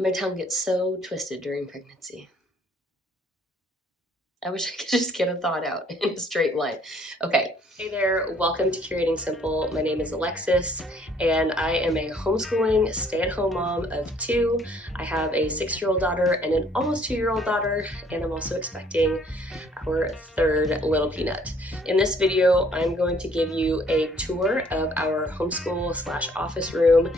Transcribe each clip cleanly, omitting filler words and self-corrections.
My tongue gets so twisted during pregnancy. I wish I could just get a thought out in a straight line. Okay, hey there, welcome to Curating Simple. My name is Alexis, and I am a homeschooling stay-at-home mom of 2. I have a 6-year-old daughter and an almost 2-year-old daughter, and I'm also expecting our 3rd little peanut. In this video, I'm going to give you a tour of our homeschool/office room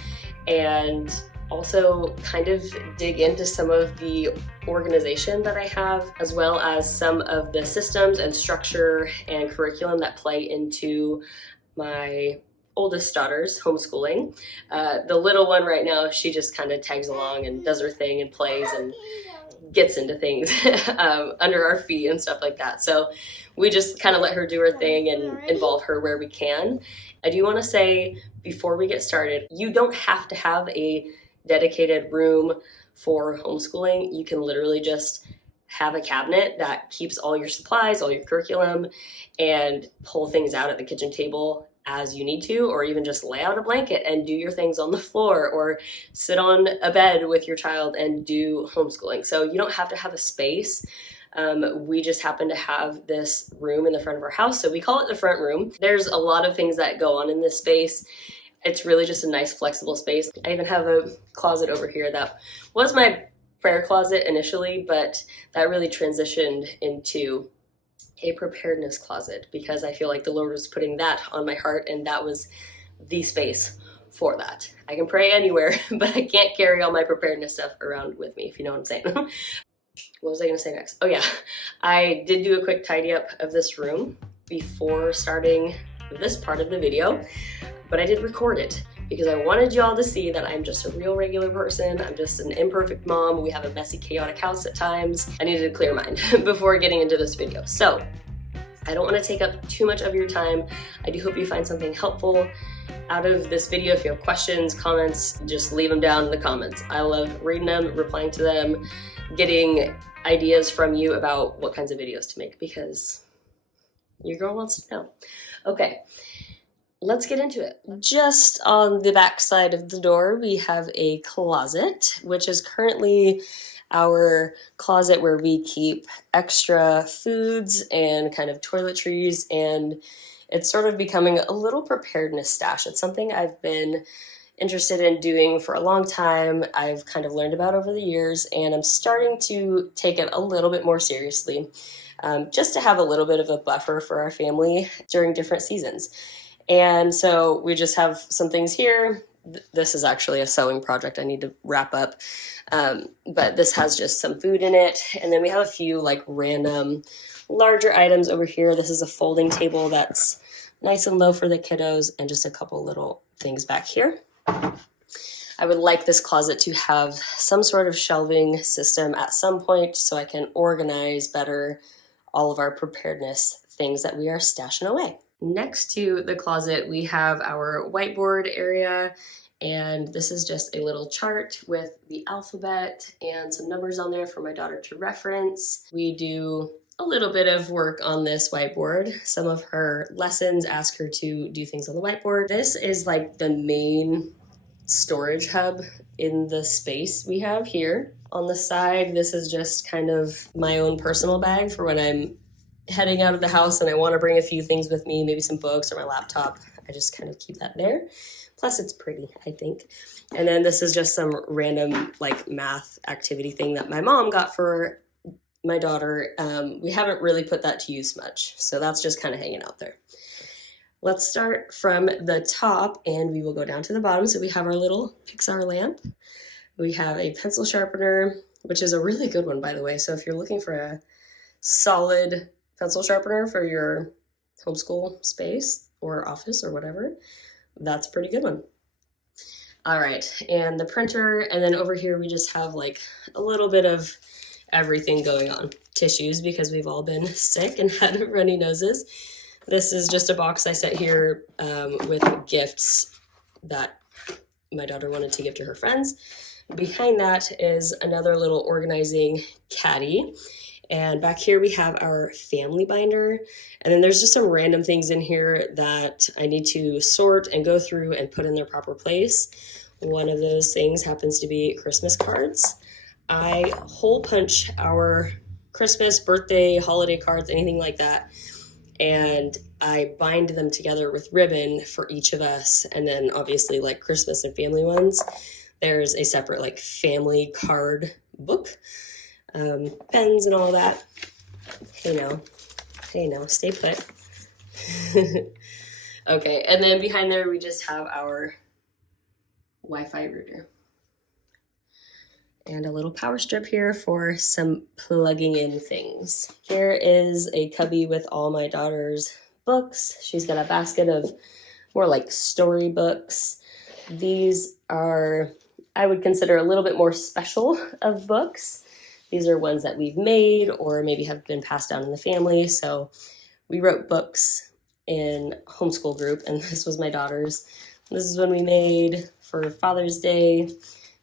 and also kind of dig into some of the organization that I have, as well as some of the systems and structure and curriculum that play into my oldest daughter's homeschooling. The little one right now, she just kind of tags along and does her thing and plays and gets into things under our feet and stuff like that. So we just kind of let her do her thing and involve her where we can. I do want to say before we get started, you don't have to have a dedicated room for homeschooling. You can literally just have a cabinet that keeps all your supplies, all your curriculum, and pull things out at the kitchen table as you need to, or even just lay out a blanket and do your things on the floor, or sit on a bed with your child and do homeschooling. So you don't have to have a space. We just happen to have this room in the front of our house, so we call it the front room. There's a lot of things that go on in this space. It's really just a nice flexible space. I even have a closet over here that was my prayer closet initially, but that really transitioned into a preparedness closet because I feel like the Lord was putting that on my heart, and that was the space for that. I can pray anywhere, but I can't carry all my preparedness stuff around with me, if you know what I'm saying. What was I gonna say next? Oh yeah, I did do a quick tidy up of this room before starting this part of the video, but I did record it because I wanted y'all to see that I'm just a real regular person. I'm just an imperfect mom. We have a messy, chaotic house at times. I needed a clear mind before getting into this video. So I don't want to take up too much of your time. I do hope you find something helpful out of this video. If you have questions, comments, just leave them down in the comments. I love reading them, replying to them, getting ideas from you about what kinds of videos to make because your girl wants to know. Okay. Let's get into it. Just on the back side of the door, we have a closet, which is currently our closet where we keep extra foods and kind of toiletries, and it's sort of becoming a little preparedness stash. It's something I've been interested in doing for a long time. I've kind of learned about over the years, and I'm starting to take it a little bit more seriously, just to have a little bit of a buffer for our family during different seasons. And so we just have some things here. This is actually a sewing project I need to wrap up. But this has just some food in it. And then we have a few like random larger items over here. This is a folding table that's nice and low for the kiddos, and just a couple little things back here. I would like this closet to have some sort of shelving system at some point so I can organize better all of our preparedness things that we are stashing away. Next to the closet, we have our whiteboard area, and this is just a little chart with the alphabet and some numbers on there for my daughter to reference. We do a little bit of work on this whiteboard. Some of her lessons ask her to do things on the whiteboard. This is like the main storage hub in the space we have here. On the side, this is just kind of my own personal bag for when I'm heading out of the house and I want to bring a few things with me, maybe some books or my laptop. I just kind of keep that there. Plus it's pretty, I think. And then this is just some random like math activity thing that my mom got for my daughter. We haven't really put that to use much, so that's just kind of hanging out there. Let's start from the top and we will go down to the bottom. So we have our little Pixar lamp. We have a pencil sharpener, which is a really good one, by the way. So if you're looking for a solid pencil sharpener for your homeschool space or office or whatever, that's a pretty good one. All right, and the printer, and then over here we just have like a little bit of everything going on. Tissues, because we've all been sick and had runny noses. This is just a box I set here with gifts that my daughter wanted to give to her friends. Behind that is another little organizing caddy. And back here we have our family binder. And then there's just some random things in here that I need to sort and go through and put in their proper place. One of those things happens to be Christmas cards. I hole punch our Christmas, birthday, holiday cards, anything like that, and I bind them together with ribbon for each of us. And then obviously like Christmas and family ones, there's a separate like family card book, pens and all that. Hey now, stay put. Okay, and then behind there we just have our Wi-Fi router. And a little power strip here for some plugging in things. Here is a cubby with all my daughter's books. She's got a basket of more like storybooks. These are, I would consider, a little bit more special of books. These are ones that we've made or maybe have been passed down in the family. So we wrote books in homeschool group, and this was my daughter's. This is one we made for Father's Day.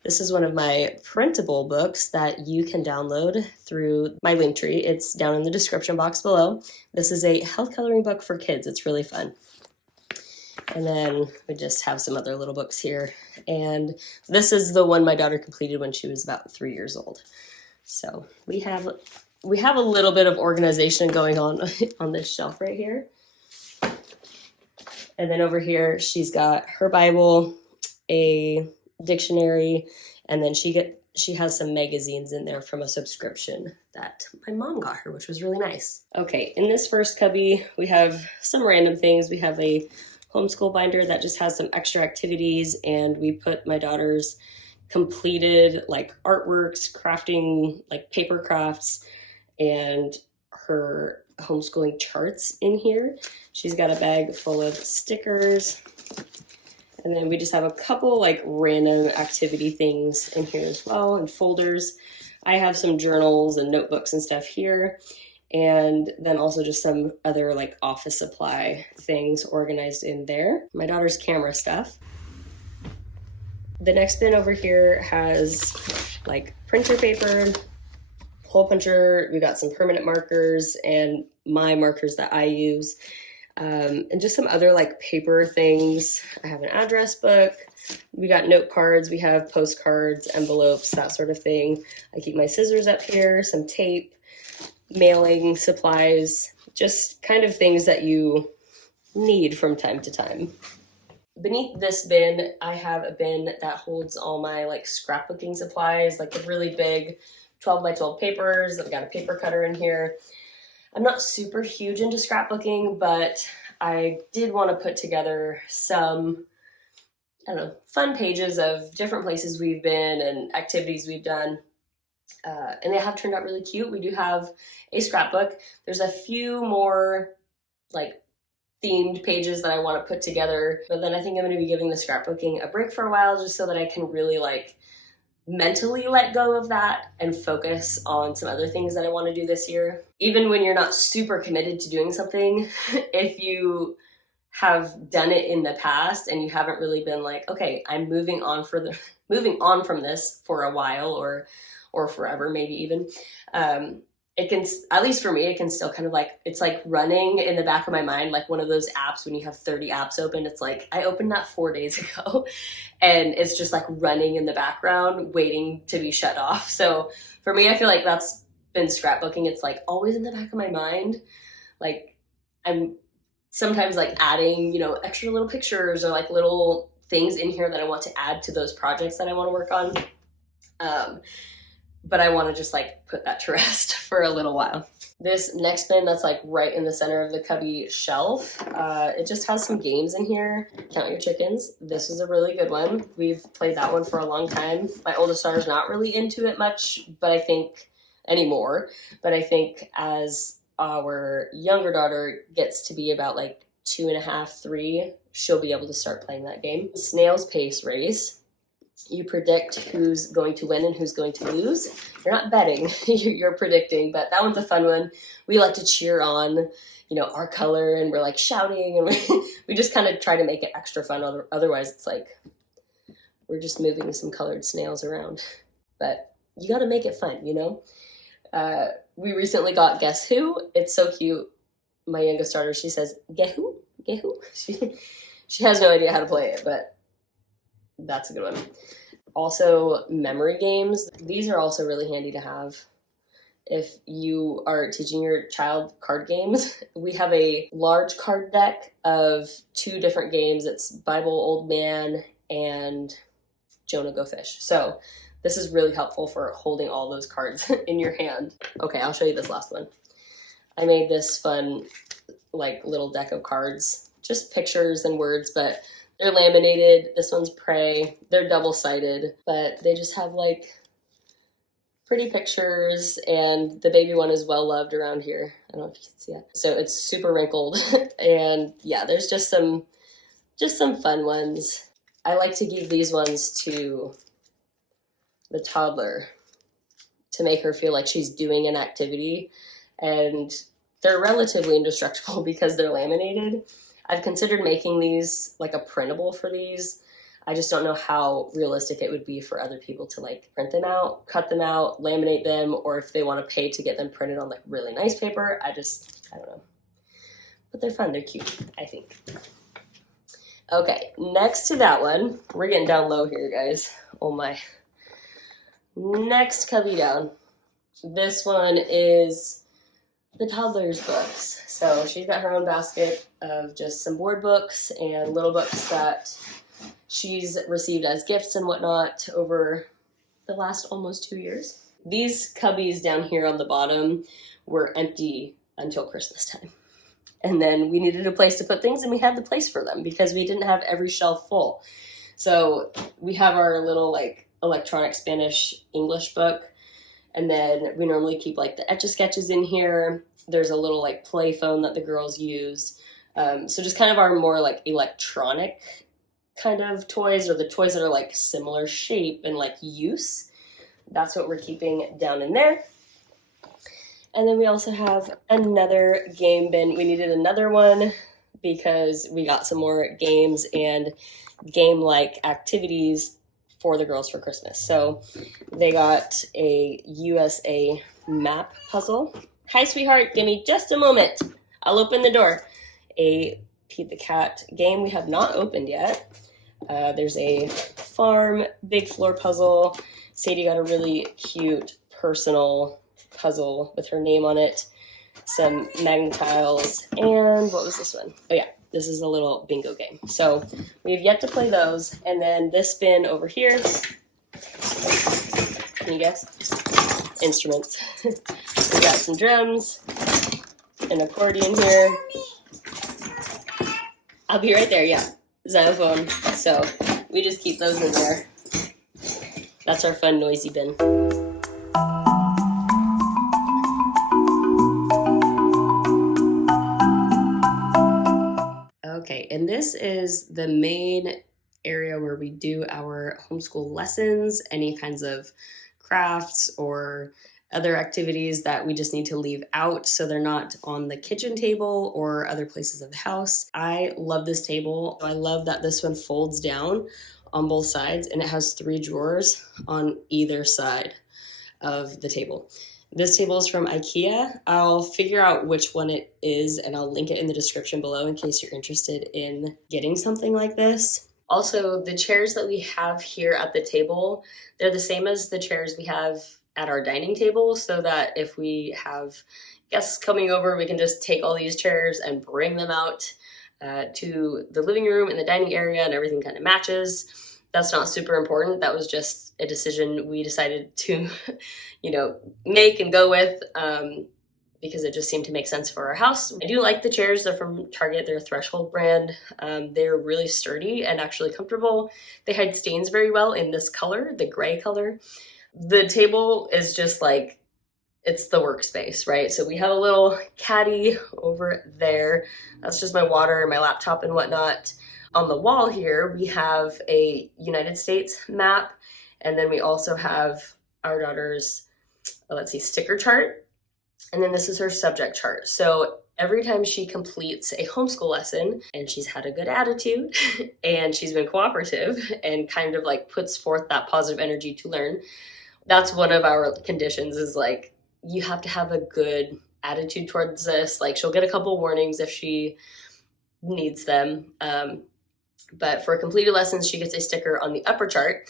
This is one of my printable books that you can download through my Linktree. It's down in the description box below. This is a health coloring book for kids. It's really fun. And then we just have some other little books here. And this is the one my daughter completed when she was about 3 years old. So we have a little bit of organization going on this shelf right here. And then over here, she's got her Bible, a dictionary, and then she has some magazines in there from a subscription that my mom got her, which was really nice. Okay, in this first cubby, we have some random things. We have a homeschool binder that just has some extra activities, and we put my daughter's completed like artworks, crafting, like paper crafts, and her homeschooling charts in here. She's got a bag full of stickers. And then we just have a couple like random activity things in here as well, and folders. I have some journals and notebooks and stuff here. And then also just some other like office supply things organized in there. My daughter's camera stuff. The next bin over here has like printer paper, hole puncher. We got some permanent markers and my markers that I use. And just some other like paper things. I have an address book. We got note cards. We have postcards, envelopes, that sort of thing. I keep my scissors up here, some tape, mailing supplies, just kind of things that you need from time to time. Beneath this bin, I have a bin that holds all my like scrapbooking supplies, like the really big 12 by 12 papers. I've got a paper cutter in here. I'm not super huge into scrapbooking, but I did want to put together some, I don't know, fun pages of different places we've been and activities we've done. And they have turned out really cute. We do have a scrapbook. There's a few more like themed pages that I want to put together, but then I think I'm going to be giving the scrapbooking a break for a while just so that I can really like mentally let go of that and focus on some other things that I want to do this year. Even when you're not super committed to doing something, if you have done it in the past and you haven't really been like, okay, I'm moving on from this for a while or forever, maybe even, it can, at least for me, it can still kind of like, it's like running in the back of my mind, like one of those apps when you have 30 apps open. It's like, I opened that 4 days ago and it's just like running in the background, waiting to be shut off. So for me, I feel like that's been scrapbooking. It's like always in the back of my mind. Like I'm sometimes like adding, extra little pictures or like little things in here that I want to add to those projects that I want to work on. But I want to just like put that to rest for a little while. This next bin that's like right in the center of the cubby shelf, it just has some games in here. Count Your Chickens. This is a really good one. We've played that one for a long time. My oldest daughter's not really into it much, but I think anymore. But I think as our younger daughter gets to be about like 2.5, 3, she'll be able to start playing that game. Snail's Pace Race. You predict who's going to win and who's going to lose. You're not betting, you're predicting, but that one's a fun one. We like to cheer on, our color, and we're like shouting, and we just kind of try to make it extra fun. Otherwise, it's like we're just moving some colored snails around. But you got to make it fun, We recently got Guess Who. It's so cute. My youngest daughter, she says, "Get who? Get who?" She has no idea how to play it, but That's a good one. Also, memory games. These are also really handy to have if you are teaching your child card games. We have a large card deck of 2 different games. It's Bible Old Man and Jonah Go Fish. So this is really helpful for holding all those cards in your hand. Okay, I'll show you this last one. I made this fun like little deck of cards, just pictures and words, but they're laminated. This one's Pray. They're double-sided, but they just have like pretty pictures, and the baby one is well loved around here. I don't know if you can see it. So it's super wrinkled, and yeah, there's just some fun ones. I like to give these ones to the toddler to make her feel like she's doing an activity, and they're relatively indestructible because they're laminated. I've considered making these like a printable for these. I just don't know how realistic it would be for other people to like print them out, cut them out, laminate them, or if they want to pay to get them printed on like really nice paper. I don't know. But they're fun, they're cute, I think. Okay, next to that one, we're getting down low here, guys. Oh my. Next cubby down. This one is the toddler's books. So she's got her own basket of just some board books and little books that she's received as gifts and whatnot over the last almost 2 years. These cubbies down here on the bottom were empty until Christmas time. And then we needed a place to put things, and we had the place for them because we didn't have every shelf full. So we have our little like electronic Spanish English book, and then we normally keep like the Etch-a-Sketches in here. There's a little like play phone that the girls use. So just kind of our more like electronic kind of toys, or the toys that are like similar shape and like use. That's what we're keeping down in there. And then we also have another game bin. We needed another one because we got some more games and game-like activities for the girls for Christmas. So they got a USA map puzzle. Hi, sweetheart, give me just a moment. I'll open the door. A Pete the Cat game we have not opened yet. There's a farm big floor puzzle. Sadie got a really cute personal puzzle with her name on it. Some magnetiles, and what was this one? Oh yeah, this is a little bingo game. So we have yet to play those. And then this bin over here, can you guess? Instruments. We got some drums, an accordion here. I'll be right there, yeah. Xylophone. So we just keep those in there. That's our fun noisy bin. Okay, and this is the main area where we do our homeschool lessons, any kinds of crafts or other activities that we just need to leave out so they're not on the kitchen table or other places of the house. I love this table. I love that this one folds down on both sides, and it has 3 drawers on either side of the table. This table is from Ikea. I'll figure out which one it is, and I'll link it in the description below in case you're interested in getting something like this. Also, the chairs that we have here at the table, they're the same as the chairs we have at our dining table, so that if we have guests coming over, we can just take all these chairs and bring them out to the living room and the dining area, and everything kind of matches. That's not super important. That was just a decision we decided to, make and go with because it just seemed to make sense for our house. I do like the chairs. They're from Target. They're a Threshold brand. They're really sturdy and actually comfortable. They hide stains very well in this color, the gray color. The table is just like, it's the workspace, right? So we have a little caddy over there. That's just my water, my laptop and whatnot. On the wall here, we have a United States map, and then we also have our daughter's, sticker chart. And then this is her subject chart. So every time she completes a homeschool lesson and she's had a good attitude and she's been cooperative and kind of like puts forth that positive energy to learn, that's one of our conditions is like, you have to have a good attitude towards this. Like she'll get a couple warnings if she needs them. But for completed lessons, she gets a sticker on the upper chart.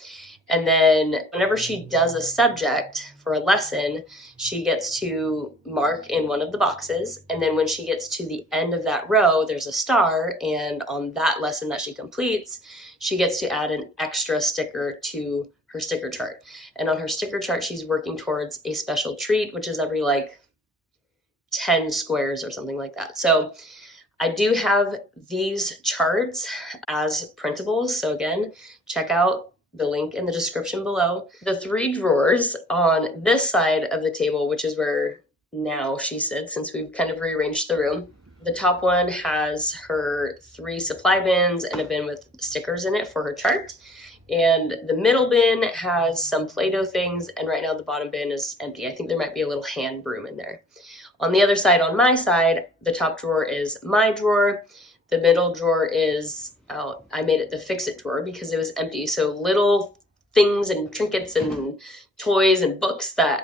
And then whenever she does a subject for a lesson, she gets to mark in one of the boxes. And then when she gets to the end of that row, there's a star. And on that lesson that she completes, she gets to add an extra sticker to her sticker chart. And on her sticker chart, she's working towards a special treat, which is every like 10 squares or something like that. So I do have these charts as printables. So again, check out the link in the description below. The 3 drawers on this side of the table, which is where now she sits since we've kind of rearranged the room. The top one has her 3 supply bins and a bin with stickers in it for her chart. And the middle bin has some Play-Doh things, and right now the bottom bin is empty. I think there might be a little hand broom in there. On the other side, on my side, the top drawer is my drawer. The middle drawer is, I made it the fix-it drawer because it was empty. So little things and trinkets and toys and books that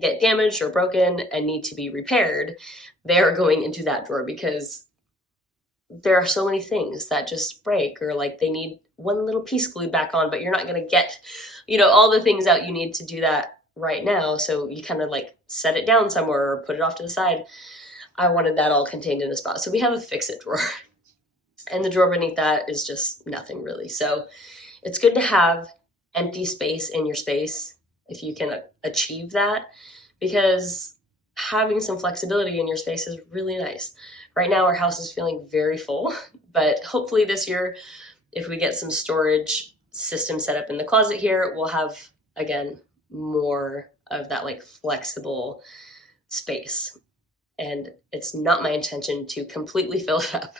get damaged or broken and need to be repaired, they are going into that drawer because there are so many things that just break, or like they need one little piece glued back on, but you're not going to get, all the things out you need to do that right now. So you kind of like set it down somewhere or put it off to the side. I wanted that all contained in a spot. So we have a fix-it drawer. And the drawer beneath that is just nothing really. So it's good to have empty space in your space if you can achieve that, because having some flexibility in your space is really nice. Right now our house is feeling very full, but hopefully this year, if we get some storage system set up in the closet here, we'll have, again, more of that like flexible space. And it's not my intention to completely fill it up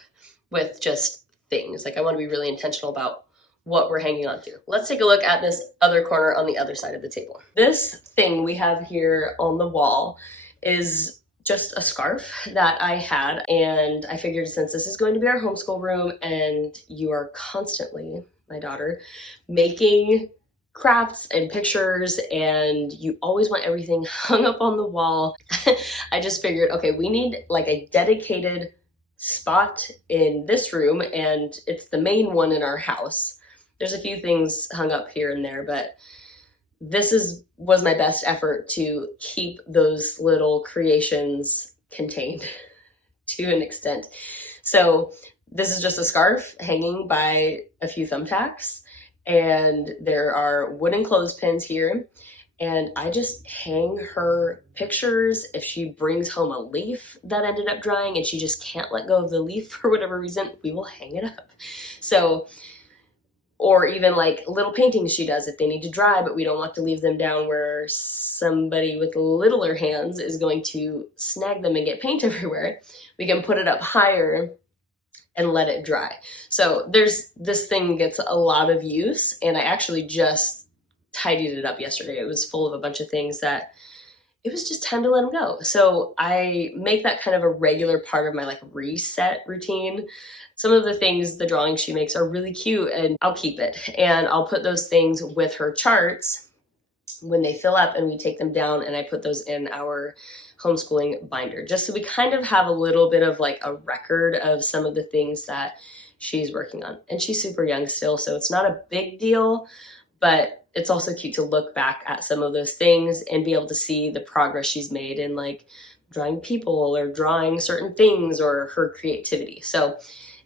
with just things. Like I want to be really intentional about what we're hanging on to. Let's take a look at this other corner on the other side of the table. This thing we have here on the wall is just a scarf that I had, and I figured since this is going to be our homeschool room and you are constantly, my daughter, making crafts and pictures and you always want everything hung up on the wall, I just figured, okay, we need like a dedicated spot in this room, and it's the main one in our house. There's a few things hung up here and there, but this was my best effort to keep those little creations contained to an extent. So this is just a scarf hanging by a few thumbtacks, and there are wooden clothespins here. And I just hang her pictures. If she brings home a leaf that ended up drying and she just can't let go of the leaf for whatever reason, we will hang it up. So, or even like little paintings she does if they need to dry, but we don't want to leave them down where somebody with littler hands is going to snag them and get paint everywhere. We can put it up higher and let it dry. So this thing gets a lot of use, and I actually just tidied it up yesterday. It was full of a bunch of things that it was just time to let them go. So I make that kind of a regular part of my like reset routine. Some of the things, the drawings she makes are really cute, and I'll keep it. And I'll put those things with her charts when they fill up, and we take them down and I put those in our homeschooling binder, just so we kind of have a little bit of like a record of some of the things that she's working on. And she's super young still, so it's not a big deal, but it's also cute to look back at some of those things and be able to see the progress she's made in like drawing people or drawing certain things or her creativity. So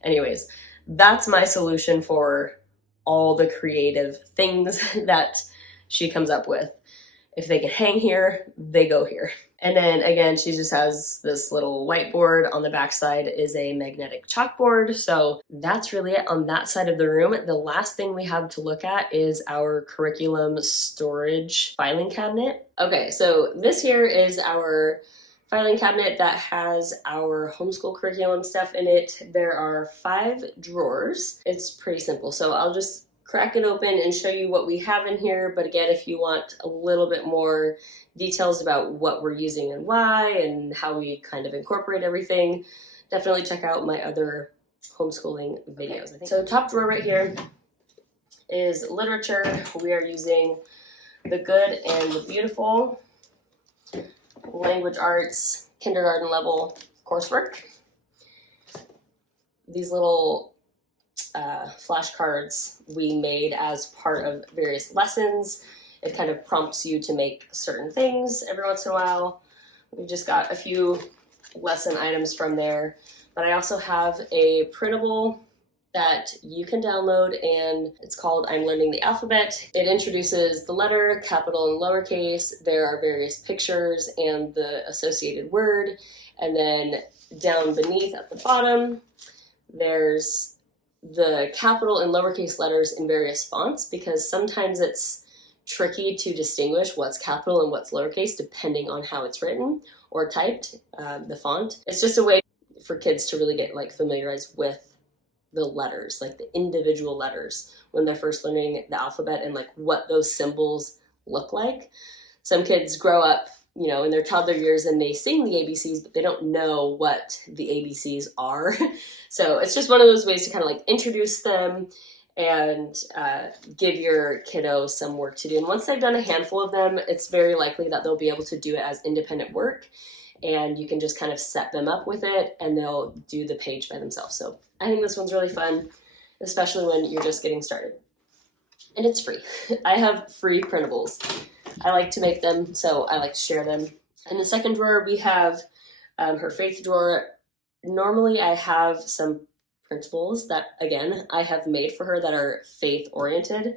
anyways, that's my solution for all the creative things that she comes up with. If they can hang here, they go here. And then again, she just has this little whiteboard. On the back side is a magnetic chalkboard. So that's really it on that side of the room. The last thing we have to look at is our curriculum storage filing cabinet. Okay, so this here is our filing cabinet that has our homeschool curriculum stuff in it. There are 5 drawers. It's pretty simple. So I'll just crack it open and show you what we have in here. But again, if you want a little bit more details about what we're using and why and how we kind of incorporate everything, definitely check out my other homeschooling videos. I think. So top drawer right here is literature. We are using The Good and the Beautiful, language arts, kindergarten level coursework. These little flashcards we made as part of various lessons. It kind of prompts you to make certain things every once in a while. We just got a few lesson items from there, but I also have a printable that you can download, and it's called I'm Learning the Alphabet. It introduces the letter, capital and lowercase. There are various pictures and the associated word, and then down beneath at the bottom, there's the capital and lowercase letters in various fonts, because sometimes it's tricky to distinguish what's capital and what's lowercase depending on how it's written or typed, the font. It's just a way for kids to really get like familiarized with the letters, like the individual letters when they're first learning the alphabet and like what those symbols look like. Some kids grow up, you know, in their toddler years and they sing the ABCs, but they don't know what the ABCs are. So it's just one of those ways to kind of like introduce them and give your kiddo some work to do. And once they've done a handful of them, it's very likely that they'll be able to do it as independent work, and you can just kind of set them up with it and they'll do the page by themselves. So I think this one's really fun, especially when you're just getting started. And it's free. I have free printables. I like to make them, so I like to share them. In the second drawer, we have her faith drawer. Normally I have some printables that, again, I have made for her that are faith oriented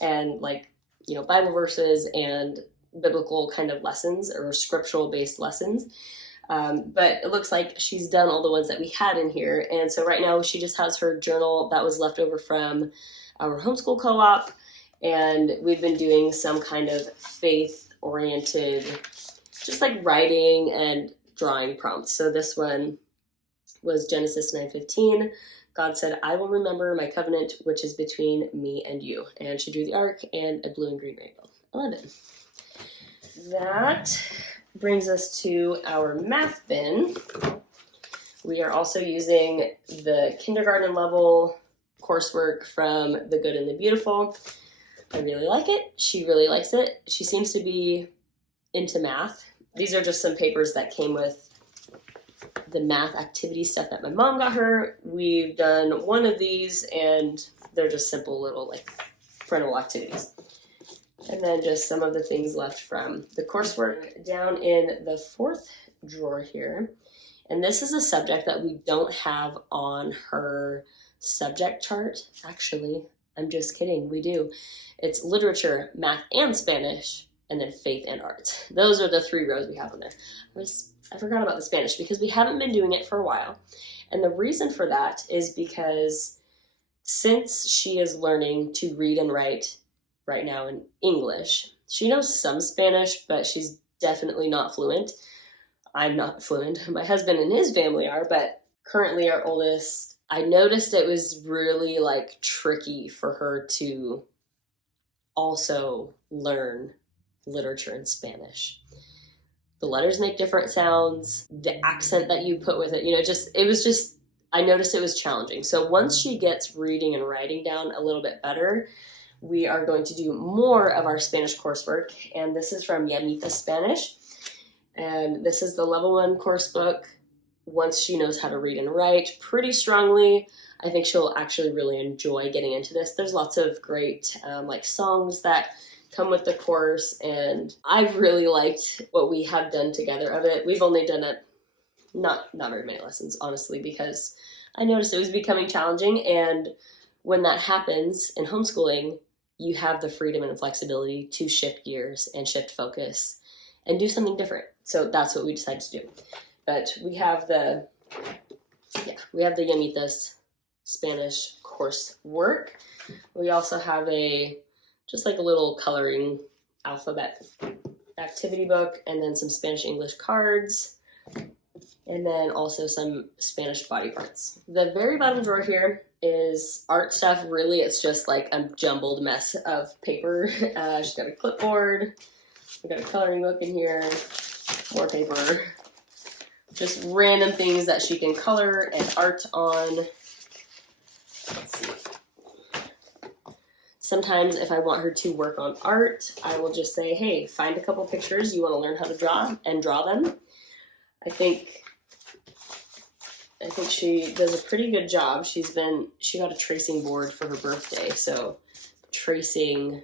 and like, you know, Bible verses and biblical kind of lessons or scriptural based lessons. But it looks like she's done all the ones that we had in here. And so right now she just has her journal that was left over from our homeschool co-op. And we've been doing some kind of faith oriented, just like writing and drawing prompts. So this one was Genesis 9:15. God said, I will remember my covenant, which is between me and you. And she drew the ark and a blue and green rainbow. 11. That brings us to our math bin. We are also using the kindergarten level coursework from The Good and the Beautiful. I really like it. She really likes it. She seems to be into math. These are just some papers that came with the math activity stuff that my mom got her. We've done one of these and they're just simple little like printable activities. And then just some of the things left from the coursework down in the fourth drawer here. And this is a subject that we don't have on her subject chart. Actually, I'm just kidding, we do. It's literature, math, and Spanish, and then faith and arts. Those are the 3 rows we have on there. I forgot about the Spanish because we haven't been doing it for a while. And the reason for that is because since she is learning to read and write right now in English, she knows some Spanish, but she's definitely not fluent. I'm not fluent. My husband and his family are, but currently our oldest, I noticed it was really like tricky for her to also learn literature in Spanish. The letters make different sounds, the accent that you put with it, you know, I noticed it was challenging. So once she gets reading and writing down a little bit better, we are going to do more of our Spanish coursework. And this is from Llamitas Spanish. And this is the level 1 course book. Once she knows how to read and write pretty strongly, I think she'll actually really enjoy getting into this. There's lots of great like songs that come with the course, and I've really liked what we have done together of it. We've only done it, not very many lessons, honestly, because I noticed it was becoming challenging, and when that happens in homeschooling, you have the freedom and flexibility to shift gears and shift focus and do something different. So that's what we decided to do. But we have the Llamitas Spanish coursework. We also have just like a little coloring alphabet activity book, and then some Spanish English cards, and then also some Spanish body parts. The very bottom drawer here is art stuff. Really, it's just like a jumbled mess of paper. She's got a clipboard. We've got a coloring book in here, more paper, just random things that she can color and art on. Let's see. Sometimes if I want her to work on art, I will just say, hey, find a couple pictures you want to learn how to draw and draw them. I think I think she does a pretty good job. She got a tracing board for her birthday, so tracing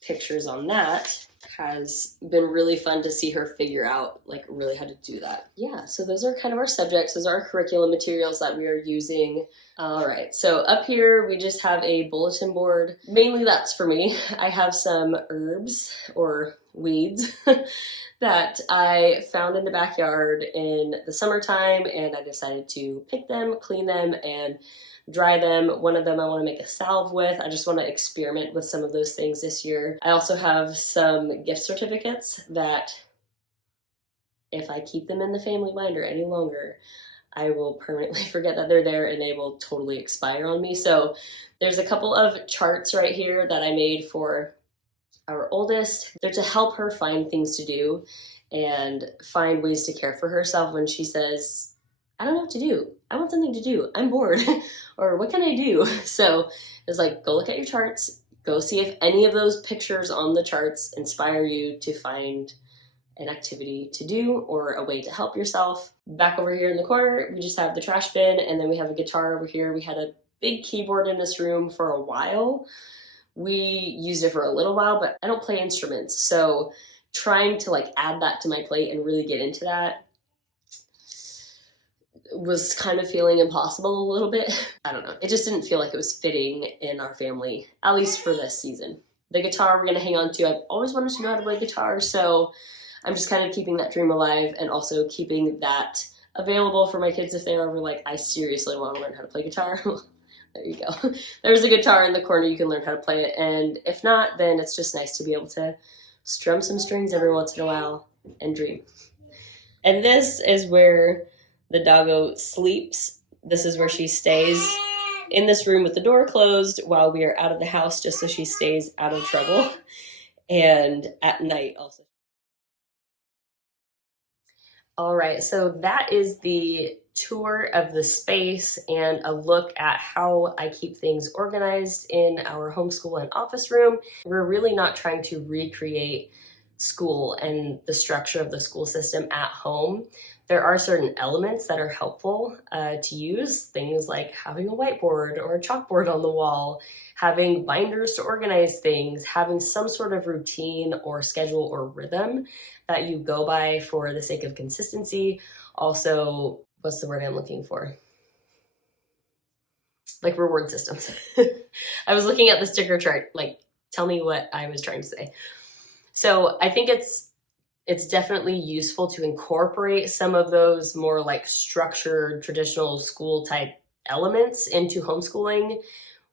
pictures on that has been really fun to see her figure out like really how to do that. Yeah, so those are kind of our subjects. Those are our curriculum materials that we are using. All right, so up here we just have a bulletin board. Mainly that's for me. I have some herbs or weeds that I found in the backyard in the summertime, and I decided to pick them, clean them, and dry them. One of them I want to make a salve with. I just want to experiment with some of those things this year. I also have some gift certificates that if I keep them in the family binder any longer, I will permanently forget that they're there and they will totally expire on me. So there's a couple of charts right here that I made for our oldest. They're to help her find things to do and find ways to care for herself when she says, I don't know what to do. I want something to do. I'm bored. Or what can I do? So it's like, go look at your charts. Go see if any of those pictures on the charts inspire you to find an activity to do or a way to help yourself. Back over here in the corner, we just have the trash bin, and then we have a guitar over here. We had a big keyboard in this room for a while. We used it for a little while, but I don't play instruments. So trying to like add that to my plate and really get into that was kind of feeling impossible a little bit. I don't know. It just didn't feel like it was fitting in our family, at least for this season. The guitar we're going to hang on to. I've always wanted to know how to play guitar, so I'm just kind of keeping that dream alive and also keeping that available for my kids if they are ever like, I seriously want to learn how to play guitar. There you go. There's a guitar in the corner. You can learn how to play it. And if not, then it's just nice to be able to strum some strings every once in a while and dream. And this is where the doggo sleeps. This is where she stays in this room with the door closed while we are out of the house, just so she stays out of trouble. And at night also. All right, so that is the tour of the space and a look at how I keep things organized in our homeschool and office room. We're really not trying to recreate school and the structure of the school system at home. There are certain elements that are helpful to use, things like having a whiteboard or a chalkboard on the wall, having binders to organize things, having some sort of routine or schedule or rhythm that you go by for the sake of consistency. Also, what's the word I'm looking for? Like reward systems. I was looking at the sticker chart, like tell me what I was trying to say. So I think it's definitely useful to incorporate some of those more like structured, traditional school type elements into homeschooling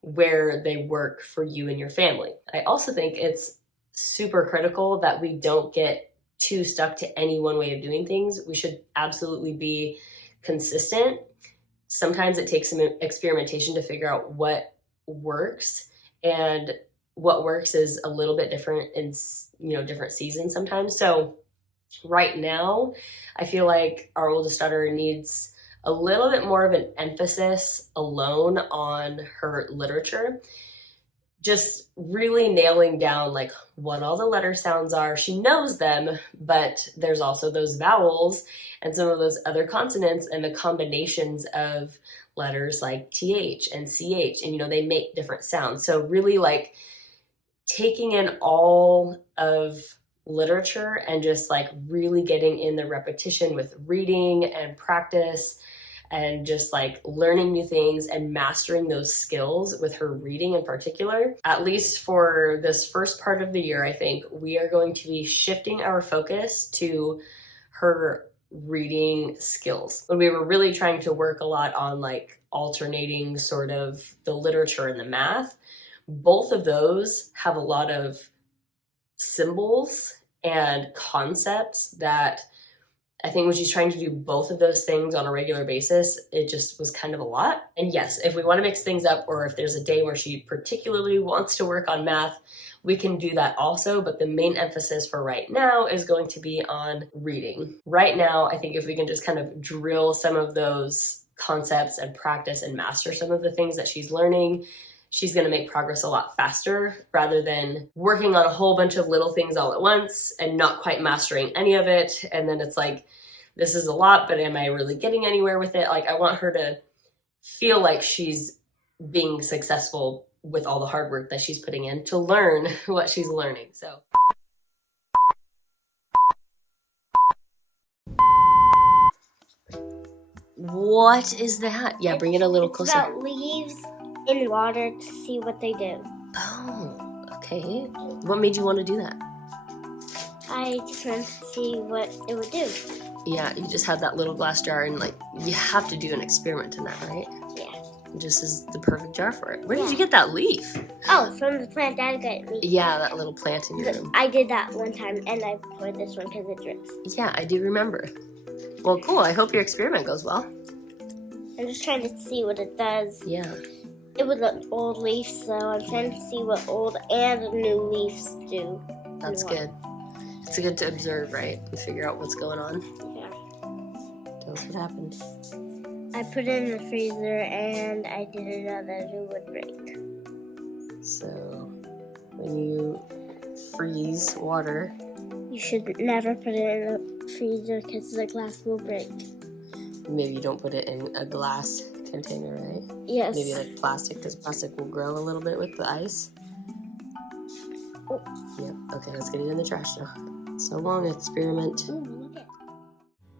where they work for you and your family. I also think it's super critical that we don't get too stuck to any one way of doing things. We should absolutely be consistent. Sometimes it takes some experimentation to figure out what works, and what works is a little bit different in different seasons sometimes. So right now, I feel like our oldest daughter needs a little bit more of an emphasis alone on her literature. Just really nailing down like what all the letter sounds are. She knows them, but there's also those vowels and some of those other consonants and the combinations of letters like TH and CH, and they make different sounds. So really like taking in all of literature and just like really getting in the repetition with reading and practice and just like learning new things and mastering those skills with her reading in particular. At least for this first part of the year, I think we are going to be shifting our focus to her reading skills. When we were really trying to work a lot on like alternating sort of the literature and the math, both of those have a lot of symbols and concepts that I think when she's trying to do both of those things on a regular basis, it just was kind of a lot. And yes, if we want to mix things up, or if there's a day where she particularly wants to work on math, we can do that also. But the main emphasis for right now is going to be on reading. Right now, I think if we can just kind of drill some of those concepts and practice and master some of the things that she's learning, she's going to make progress a lot faster rather than working on a whole bunch of little things all at once and not quite mastering any of it. And then it's like this is a lot, but am I really getting anywhere with it? Like, I want her to feel like she's being successful with all the hard work that she's putting in to learn what she's learning. So. What is that? Yeah, bring it a little closer. It's about leaves in water to see what they do. Oh, okay. What made you want to do that? I just wanted to see what it would do. Yeah, you just had that little glass jar and like, you have to do an experiment in that, right? Yeah. This is the perfect jar for it. Where did you get that leaf? Oh, from the plant Dad got me. Yeah, that little plant in your room. I did that one time, and I poured this one because it drips. Yeah, I do remember. Well, cool. I hope your experiment goes well. I'm just trying to see what it does. Yeah. It was an old leaf, so I'm trying to see what old and new leaves do. That's good. It's good to observe, right? And figure out what's going on. Yeah. Tell us what happened. I put it in the freezer, and I didn't know that it would break. So, when you freeze water, you should never put it in the freezer because the glass will break. Maybe you don't put it in a glass container, right? Yes. Maybe like plastic, because plastic will grow a little bit with the ice. Oh. Yep. Okay, let's get it in the trash now. So long, experiment.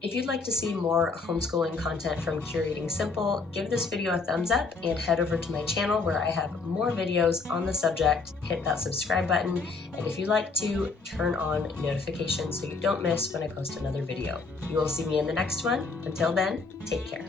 If you'd like to see more homeschooling content from Curating Simple, give this video a thumbs up and head over to my channel where I have more videos on the subject. Hit that subscribe button, and if you'd like to, turn on notifications so you don't miss when I post another video. You will see me in the next one. Until then, take care.